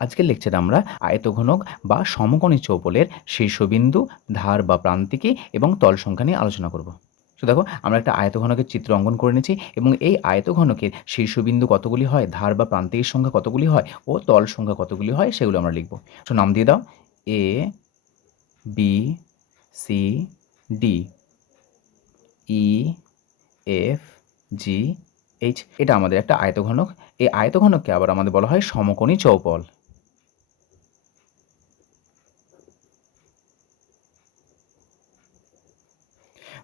আজকের লেকচারে আমরা আয়তঘনক বা সমকোণী চৌপলের শীর্ষবিন্দু, ধার বা প্রান্তিকী এবং তল সংখ্যা নিয়ে আলোচনা করব। তো দেখো, আমরা একটা আয়তঘনকের চিত্র অঙ্কন করে নিয়েছি এবং এই আয়তঘনকের শীর্ষবিন্দু কতগুলি হয়, ধার বা প্রান্তিকের সংখ্যা কতগুলি হয় ও তল সংখ্যা কতগুলি হয় সেগুলো আমরা লিখব। তো নাম দিয়ে দাও এ, বি, সি, ডি, ই, এফ, জি, এইচ। এটা আমাদের একটা আয়তঘনক। এই আয়তঘনককে আবার আমাদের বলা হয় সমকোণী চৌপল।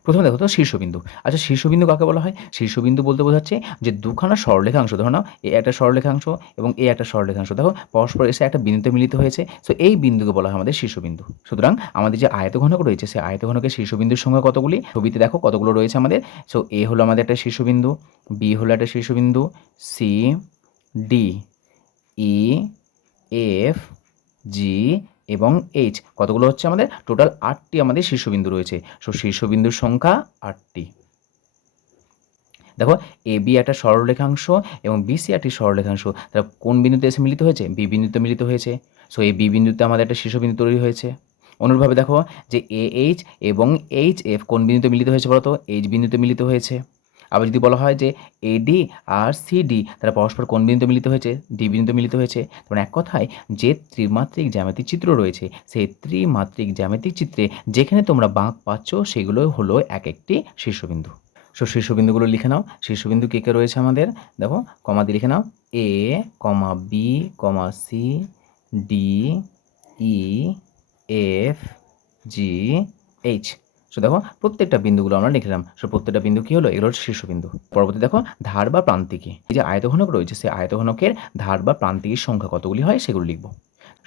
প্রথমে দেখো তো শীর্ষবিন্দু। আচ্ছা, শীর্ষবিন্দু কাকে বলা হয়? শীর্ষবিন্দু বলতে বোঝাচ্ছে যে দুখানা সরলরেখাংশ, ধরো নাও এ একটা সরলরেখাংশ এবং এ একটা সরলরেখাংশ, দেখো পরস্পর এসে একটা বিন্দুতে মিলিত হয়েছে। সো এই বিন্দুকে বলা হয় আমাদের শীর্ষবিন্দু। সুতরাং আমাদের যে আয়তঘনক রয়েছে সেই আয়তঘনকের শীর্ষবিন্দুর সংখ্যা কতগুলি? ছবিতে দেখো কতগুলো রয়েছে আমাদের। সো এ হলো আমাদের একটা শীর্ষবিন্দু, বি হলো একটা শীর্ষবিন্দু, সি, ডি, ই, এফ, জি এবং এইচ। কতগুলো হচ্ছে আমাদের? টোটাল 8টি আমাদের শীর্ষবিন্দু রয়েছে। সো শীর্ষবিন্দুর সংখ্যা 8টি। দেখো, এ বি একটা সরলরেখাংশ এবং বিসি একটি সরলরেখাংশ, তারা কোন বিন্দুতে এসে মিলিত হয়েছে? বি বিন্দুতে মিলিত হয়েছে। সো এই বি বিন্দুতে আমাদের একটা শীর্ষবিন্দু তৈরি হয়েছে। অনুরূপভাবে দেখো যে এ এইচ এবং এইচ এফ কোন বিন্দুতে মিলিত হয়েছে বলতো? এইচ বিন্দুতে মিলিত হয়েছে। আবার যদি বলা হয় যে এডি আর সিডি তারা পরস্পর কোন বিন্দুতে মিলিত হয়েছে? ডি বিন্দুতে মিলিত হয়েছে। তখন এক কথায় যে ত্রিমাত্রিক জ্যামিতিক চিত্র রয়েছে সেই ত্রিমাত্রিক জ্যামিতিক চিত্রে যেখানে তোমরা বাঁক পাচ্ছ সেগুলো হলো এক একটি শীর্ষবিন্দু। সো শীর্ষবিন্দুগুলো লিখে নাও। শীর্ষবিন্দু কে কে রয়েছে আমাদের? দেখো, কমা দিয়ে লিখে নাও এ, কমা বি, কমা সি, ডি, ই, এফ, জি, এইচ। সো দেখো প্রত্যেকটা বিন্দুগুলো আমরা লিখলাম। সো প্রত্যেকটা বিন্দু কী হলো? এগুলো হচ্ছে শীর্ষবিন্দু। পরবর্তী দেখো ধার বা প্রান্তিকী। এই যে আয়তঘনক রয়েছে সেই আয়তঘনকের ধার বা প্রান্তিকের সংখ্যা কতগুলি হয় সেগুলো লিখবো।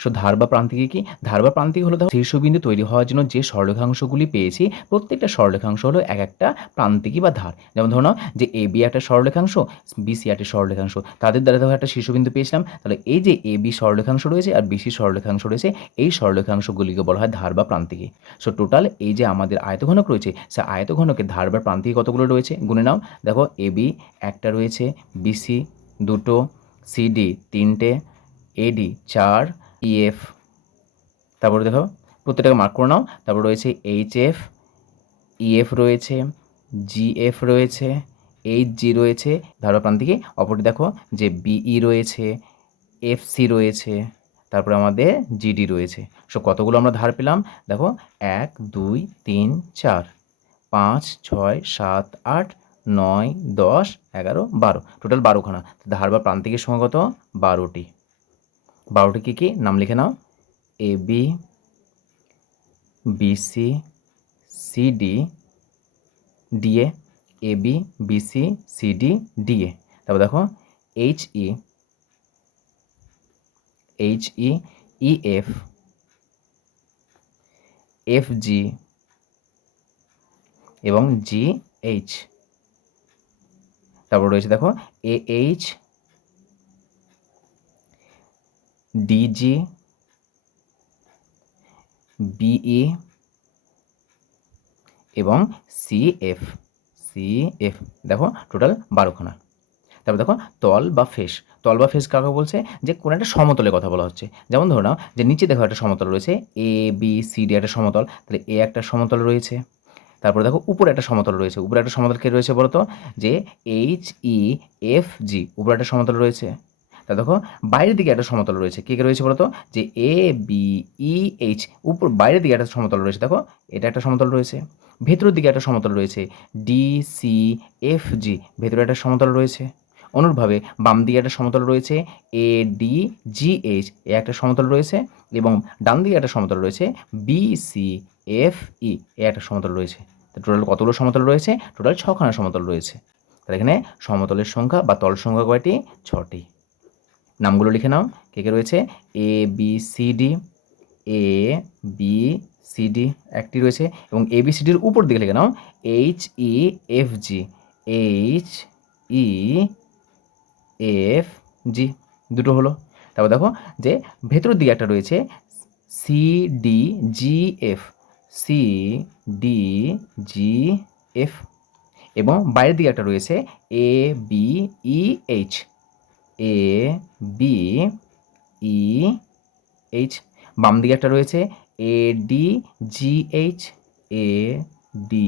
সো ধার বা প্রান্তিকে কি? ধার বা প্রান্তিক হলো দেখো শীর্ষবিন্দু তৈরি হওয়ার জন্য যে সরলরেখাংশগুলি পেয়েছি প্রত্যেকটা সরলরেখাংশ হলো এক একটা প্রান্তিকী বা ধার। যেমন ধরো নাও যে এ বি একটা সরলরেখাংশ, বিসি একটা সরলরেখাংশ, তাদের দ্বারা দেখো একটা শীর্ষবিন্দু পেয়েছিলাম। তাহলে এই যে এ বি সরলরেখাংশ রয়েছে আর বিসি সরলরেখাংশ রয়েছে, এই সরলরেখাংশগুলিকে বলা হয় ধার বা প্রান্তিকী। সো টোটাল এই যে আমাদের আয়তঘনক রয়েছে সে আয়তঘনকের ধার বা প্রান্তিকী কতগুলো রয়েছে গুনে নাও। দেখো এ বি একটা রয়েছে, বিসি দুটো, সিডি তিনটে, এডি 4, ইএফ, তারপরে দেখো প্রত্যেকটাকে মার্ক করে নাও। তারপর রয়েছে এইচ এফ, ইএফ রয়েছে, জিএফ রয়েছে, এইচ জি রয়েছে ধারবা প্রান্তিকে। অপরটি দেখো যে বিই রয়েছে, এফসি রয়েছে, তারপরে আমাদের জিডি রয়েছে। সো কতগুলো আমরা ধার পেলাম? দেখো 1 2 3 4 5 6 7 8 9 10 11 12, টোটাল 12খানা। ধার বা প্রান্তিকের সংখ্যা কত? 12টি। 12টি কী কী? নাম লিখে নাও। A B, BC, CD, DA, A B, BC, CD, DA. তারপর দেখো এইচই, ইএফ, এফজি এবং জিএইচ। তারপর রয়েছে দেখো এএইচ, ডিজি, বিই এবং সিএফ। দেখো টোটাল 12খানা। তারপর দেখো তল বা ফেস। তল বা ফেস কাকে বলছে? যে কোনো একটা সমতলের কথা বলা হচ্ছে। যেমন ধরো নাও যে নিচে দেখো একটা সমতল রয়েছে, এ বি সি ডি একটা সমতল, তাহলে এ একটা সমতল রয়েছে। তারপরে দেখো উপরে একটা সমতল রয়েছে। উপরে একটা সমতল কে রয়েছে বলো তো? যে এইচ ই এফ জি, উপরে একটা সমতল রয়েছে। তা দেখো বাইরের দিকে একটা সমতল রয়েছে। কে কে রয়েছে বলো তো? যে এ বি ই এইচ, উপর বাইরের দিকে একটা সমতল রয়েছে। দেখো এটা একটা সমতল রয়েছে। ভেতরের দিকে একটা সমতল রয়েছে, ডি সি এফ জি, ভেতরে একটা সমতল রয়েছে। অনুরূপভাবে বাম দিকে একটা সমতল রয়েছে, এ ডি জি এইচ, এ একটা সমতল রয়েছে। এবং ডান দিকে একটা সমতল রয়েছে, বি সি এফ ই, এ একটা সমতল রয়েছে। টোটাল কতগুলো সমতল রয়েছে? টোটাল 6খানা সমতল রয়েছে। তাহলে এখানে সমতলের সংখ্যা বা তল সংখ্যা কয়টি? 6টি। নামগুলো লিখে নাও। কে কে রয়েছে? A B C D, A B C D একটি রয়েছে এবং এ বি সি ডির উপর দিকে লিখে নাও H E F G, H E F G, দুটো হলো। তারপর দেখো যে ভেতরের দিকে একটা রয়েছে, C D G F, C D G F. এবং বাইরের দিকে একটা রয়েছে A B E H, A B E H. বাম দিকে একটা রয়েছে A D G H, A D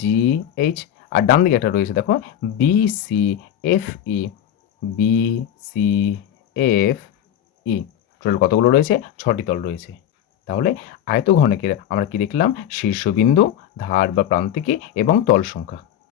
G H. আর ডান দিকে একটা রয়েছে দেখো B C F E, B C F E. Total কতগুলো রয়েছে? 6টি তল রয়েছে। তাহলে আয়তঘনকের আমরা কি দেখলাম? শীর্ষবিন্দু, ধার বা প্রান্তিকে এবং তল সংখ্যা।